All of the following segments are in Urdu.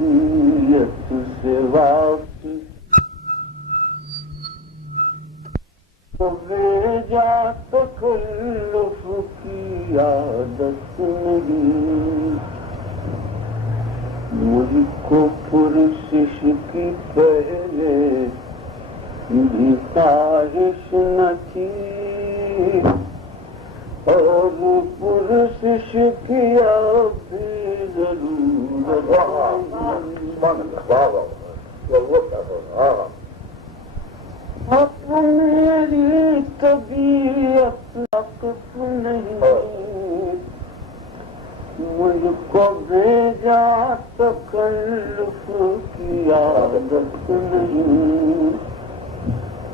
طبیعت سے واقف بھیجا تکلف کی عادت نہیں، مجھ کو پرسش کی پہلے بھی خواہش نہ تھی، اور پرسش کی اب بھی ضرورت اب میری طبیعت واقف نہیں، مجھ کو بھیجا تکلف کی عادت نہیں،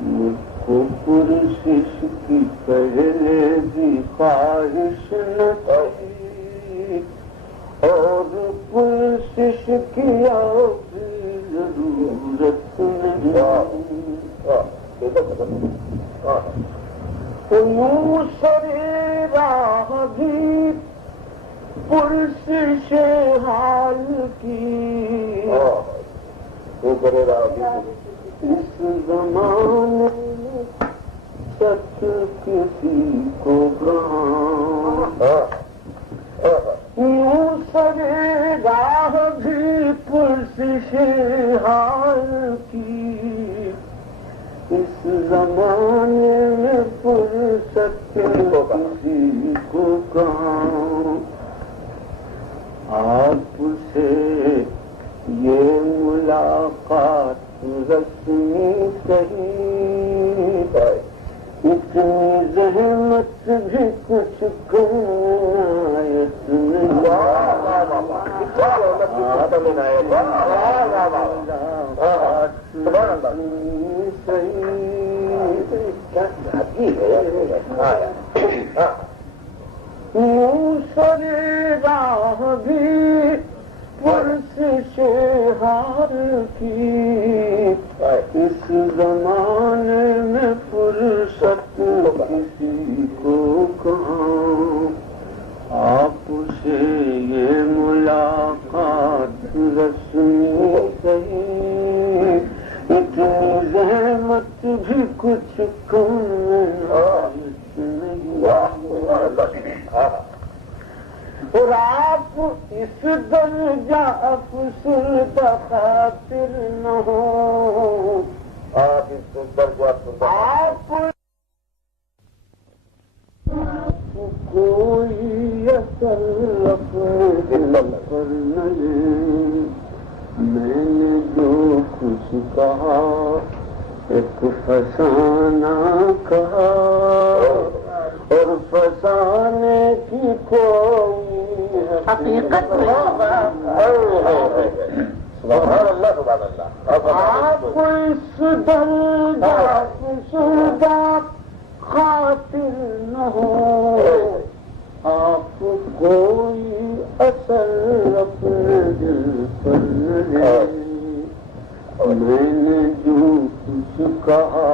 مجھ کو پرسش کی پہلے بھی خواہش نہ تھی، اور پرسش کی اب بھی ضرورت نہیں، یوں سرے راہ بھی پرسش حال کی، اس زمانے میں سچ کسی کو کہاں، یوں سرے راہ بھی پرسش حال کی، اس زمانے میں فرصت کسی کو کہاں، آپ سے یہ ملاقات رسمی صحیح، اتنی زحمت بھی کچھ عنایت نہیں، یوں سرے راہ بھی پرسش حال کی، اس زمانے میں فرصت کسی کو کہاں، آپ سے یہ ملاقات رسمی صحیح، اتنی زحمت بھی کچھ کم نہیں، اور آپ اس درجہ افسردہ خاطر نہ ہو، آپ اس درجہ آپ کوئی اثر اپنے دل پر نہ لے، میں نے جو کچھ کہا ایک فسانہ کہا، اور فسانے کی کوئی حقیقت سبحان اللہ سبحان اللہ، آپ اس درجہ افسردہ خاطر نہ ہو، آپ کوئی اثر اپنے دل پر نہ لے، میں نے جو کچھ کہا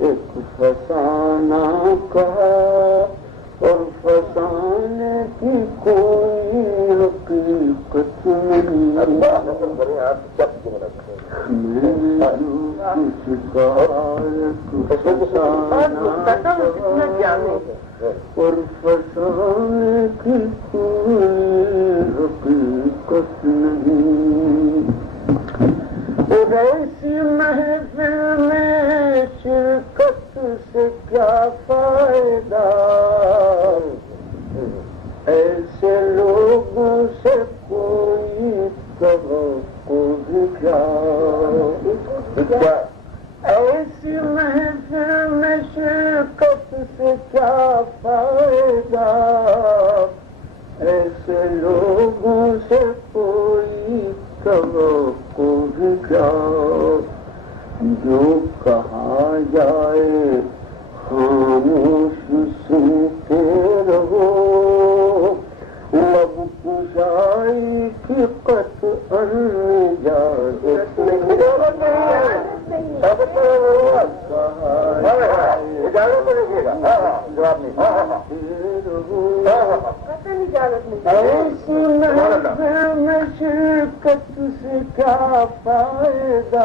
ایک فسانہ کہا، اور فسانے کی کوئی حقیقت نہیں، میں نے جو کچھ کہا ایک فسانہ کہا، اور فسانے کی کوئی حقیقت نہیں، اور ایسی محفل میں شرکت سے کیا فائدہ، ایسے لوگوں سے کوئی توقع بھی کیا، ایسی محفل میں شرکت سے کیا فائدہ، ایسے لوگوں سے کوئی توقع بھی کیا، جو کہا جائے خاموش سنتے رہو، لب کشائی کی قطعاً اجازت نہیں، ایسی محفل میں شرکت سے کیا فائدہ،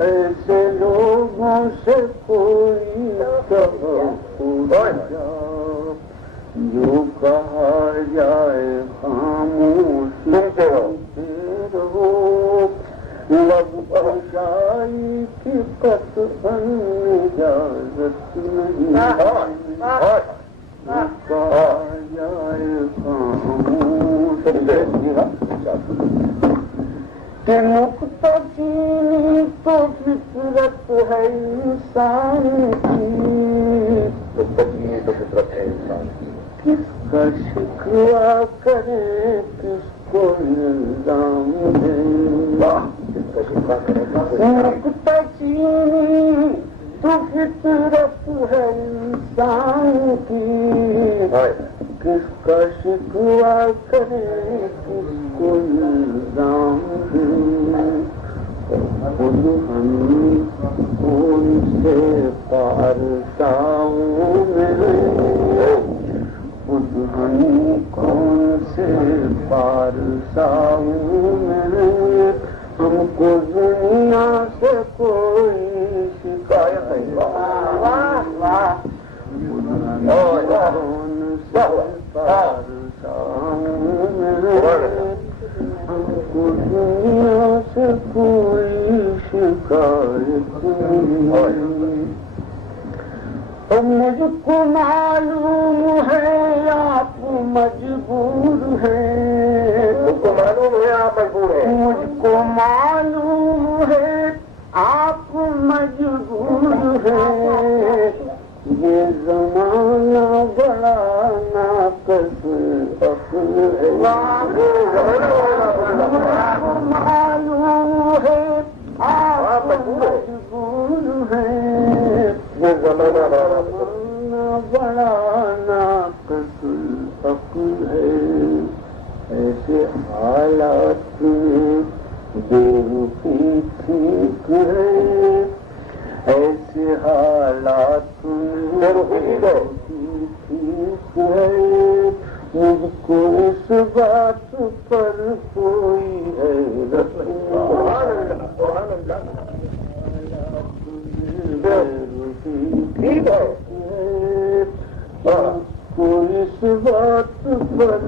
ایسے لوگوں سے کوئی جو کہا جائے خاموش رہو، لب اشائی کی قطعاً اجازت نہیں، کہا جائے خاموش کہ نقطہ چینی تو فطرت ہے انسان کی، کس کا شکوہ کرے کس کو الزام دے، نقطہ چینی تو فطرت ہے انسان کی، کس کا شکوہ کرے کس کو الزام دے، خود ہم ان سے پارساؤں میں، خود ہم کون سے پارساؤں میں، ہم کو دنیا سے کوئی شکایت نہیں، کون سے پارساؤں میں، ہم کو دنیا سے کوئی شکایت نہیں، تو مجھ کو معلوم ہے آپ مجبور ہیں، مجھ کو معلوم ہے آپ مجبور ہیں، مجھ کو معلوم ہے آپ مجبور ہیں، یہ زمانہ بڑا ناقص عقل ہے، معلوم ہے آپ مجبور ہیں، یہ زمانہ بڑا ناقص عقل ہے، ایسے حالات میں بےرخی ٹھیک ہے، ایسے حالات میں بےرخی ٹھیک ہے، مجھ کو اس بات پر کوئی حیرت نہیں، ٹھیک ہے، کو اس بات پر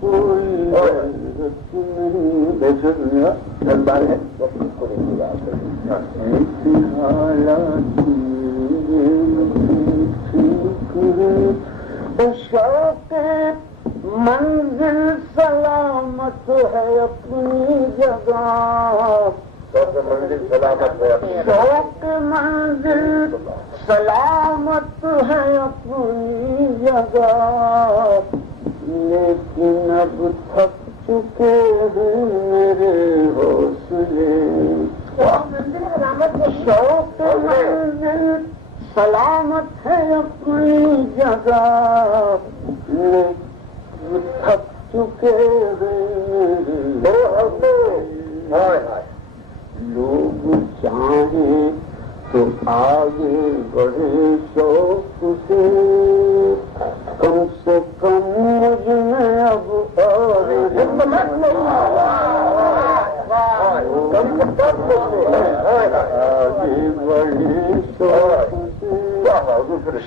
کوئی حیرت نہیں، دربار ہے ایسی حالات ٹھیک ہے، شوق منزل سلامت ہے اپنی جگہ، منزل سلامت ہے، شوق منزل سلامت ہے اپنی جگہ، لیکن اب تھک چکے ہیں میرے حوصلے، شوق منزل سلامت ہے اپنی جگہ، لیکن تھک چکے ہیں میرے حوصلے، لوگ چاہیں تو آگے بڑھے شوق سے کم مجھ میں اب اور ہمت نہیں، آگے بڑھے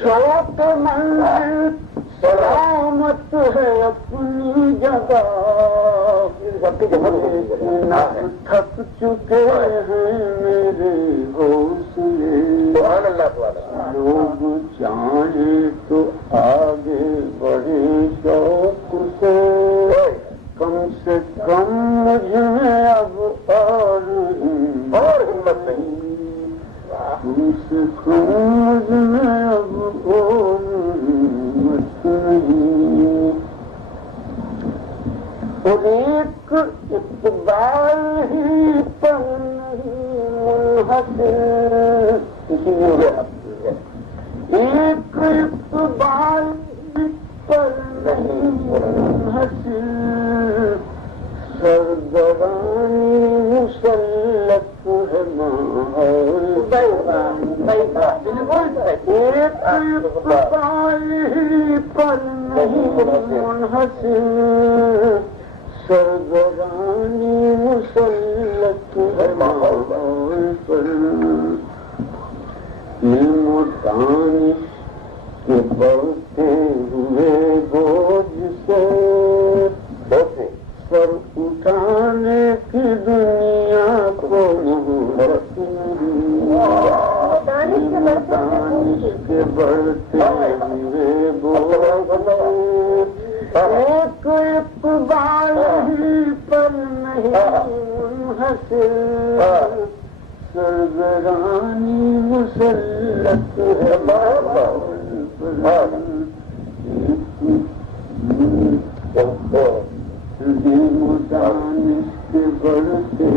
شوق منزل سلامت ہے اپنی جگہ، تھک چکے ہیں میرے حوصلے، لوگ چاہیں تو آگے بڑھے شوق سے کم مجھ میں اب اور ہمت نہیں، کم سے کم مجھ میں اب اور ہمت نہیں، اور ایک اقبال ہی پر نہیں منحصر، ایک اقبال ہی پر نہیں منحصر، سرگرانی مسلط ہے ماحول، ایک اقبال ہی پر نہیں منحصر، سرگرانی مسلط ہے ماحول پر علم و دانش کے بڑھتے ہوئے بوجھ سے سر اٹھانے کی دنیا کو مہلت دانش کے بڑھتے ہوئے بوجھ ایک اقبال ہی پر نہیں منحصر سرگرانی مسلط ہے ماحول پر علم و دانش کے بڑھتے